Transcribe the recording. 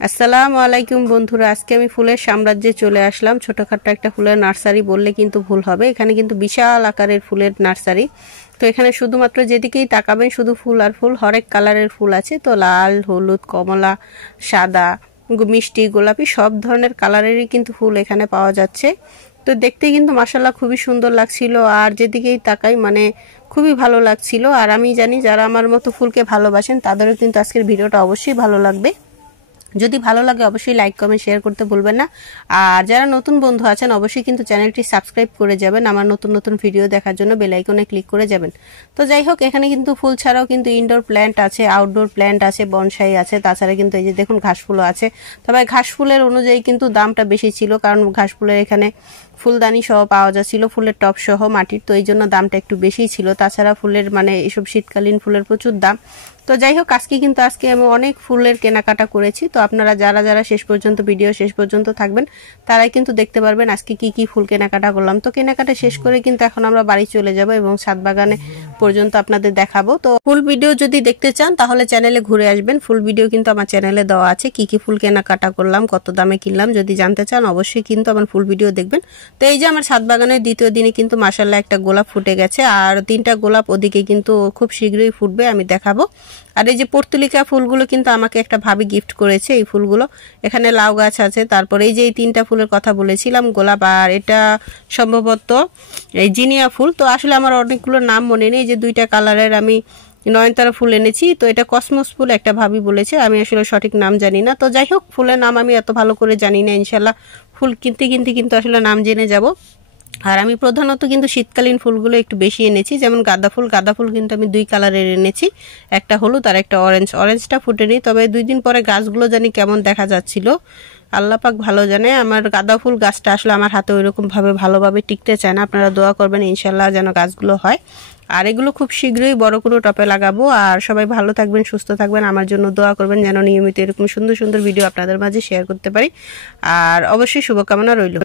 আসসালামু আলাইকুম বন্ধুরা, আজকে আমি ফুলের সাম্রাজ্যে চলে আসলাম। ছোটখাটো একটা ফুলের নার্সারি বললে কিন্তু ভুল হবে। এখানে কিন্তু বিশাল আকারের ফুলের নার্সারি। তো এখানে শুধুমাত্র যেদিকেই তাকাবেন শুধু ফুল আর ফুল, হরেক কালারের ফুল আছে। তো লাল, হলুদ, কমলা, সাদা, মিষ্টি, গোলাপি সব ধরনের কালারেরই কিন্তু ফুল এখানে পাওয়া যাচ্ছে। তো দেখতে কিন্তু মাশাআল্লাহ খুবই সুন্দর লাগছিল, আর যেদিকেই তাকাই মানে খুবই ভালো লাগছিল। আর আমি জানি যারা আমার মতো ফুলকে ভালোবাসেন তাদেরও কিন্তু আজকের ভিডিওটা অবশ্যই ভালো লাগবে। যদি ভালো লাগে অবশ্যই লাইক কমেন্ট শেয়ার করতে ভুলবেন না। আর যারা নতুন বন্ধু আছেন অবশ্যই কিন্তু চ্যানেলটি সাবস্ক্রাইব করে যাবেন, আমার নতুন নতুন ভিডিও দেখার জন্য বেল আইকনে ক্লিক করে যাবেন। তো যাই হোক, এখানে কিন্তু ফুল ছাড়াও কিন্তু ইনডোর প্ল্যান্ট আছে, আউটডোর প্ল্যান্ট আছে, বনসাই আছে, তাছাড়া কিন্তু এই যে দেখুন ঘাসফুলও আছে। তবে ঘাসফুলের অনুযায়ী কিন্তু দামটা বেশি ছিল, কারণ ঘাসফুলের এখানে ফুলদানি সহ পাওয়া যাচ্ছিল, ফুলের টব সহ মাটির, তো এই জন্য দামটা একটু বেশিই ছিল। তাছাড়া ফুলের মানে এসব শীতকালীন ফুলের প্রচুর দাম। তো যাই হোক, আজকে আমি অনেক ফুলের কেনাকাটা করেছি। তো আপনারা যারা যারা শেষ পর্যন্ত ভিডিও শেষ পর্যন্ত থাকবেন তারাই কিন্তু দেখতে পারবেন আজকে কি কি ফুল কেনাকাটা করলাম। তো কেনাকাটা শেষ করে কিন্তু এখন আমরা বাড়ি চলে যাব এবং ছাদ বাগানে পর্যন্ত আপনাদের দেখাবো। তো ফুল ভিডিও যদি দেখতে চান তাহলে চ্যানেলে ঘুরে আসবেন। ফুল ভিডিও কিন্তু আমার চ্যানেলে দেওয়া আছে, কি কি ফুল কেনাকাটা করলাম, কত দামে কিনলাম। যদি জানতে চান অবশ্যই কিন্তু আমার ফুল ভিডিও দেখবেন। তো এই যে আমার ছাদ বাগানের দ্বিতীয় দিনে কিন্তু মাশাআল্লাহ একটা গোলাপ ফুটে গেছে, আর 3টা গোলাপ ওদিকে কিন্তু খুব শীঘ্রই ফুটবে, আমি দেখাবো। আর এই যে পর্তুলিকা ফুলগুলো কিন্তু আমাকে একটা ভাবি গিফট করেছে। এই ফুলগুলো এখানে লাউ গাছ আছে, তারপরে এই যে এই 3টা ফুলের কথা বলেছিলাম, গোলাপ, আর এটা সম্ভবত এই জিনিয়া ফুল। তো আসলে আমার অনেকগুলো নাম মনে নেই। যে 2টা কালারের আমি নয়নতারা ফুল এনেছি। তো এটা কসমস ফুল একটা ভাবি বলেছে, আমি আসলে সঠিক নাম জানি না। তো যাই হোক, ফুলের নাম আমি এত ভালো করে জানি না। ইনশাল্লাহ ফুল কিনতে কিনতে কিন্তু আসলে নাম জেনে যাব। আর আমি প্রধানত কিন্তু শীতকালীন ফুলগুলো একটু বেশি এনেছি, যেমন গাঁদা ফুল কিন্তু আমি 2 কালারের এনেছি, একটা হলুদ আর একটা অরেঞ্জটা ফুটেনি। তবে 2 দিন পরে গাছগুলো জানি কেমন দেখা যাচ্ছিল, আল্লাহ পাক ভালো জানে। আমার গাঁদা ফুল গাছটা আসলে আমার হাতে ওইরকম ভাবে ভালোভাবে টিকতে চায় না। আপনারা দোয়া করবেন ইনশাল্লাহ যেন গাছগুলো হয়। আর এগুলো খুব শীঘ্রই বড় কোনো টপে লাগাবো। আর সবাই ভালো থাকবেন, সুস্থ থাকবেন, আমার জন্য দোয়া করবেন যেন নিয়মিত এরকম সুন্দর সুন্দর ভিডিও আপনাদের মাঝে শেয়ার করতে পারি। আর অবশ্যই শুভকামনা রইল।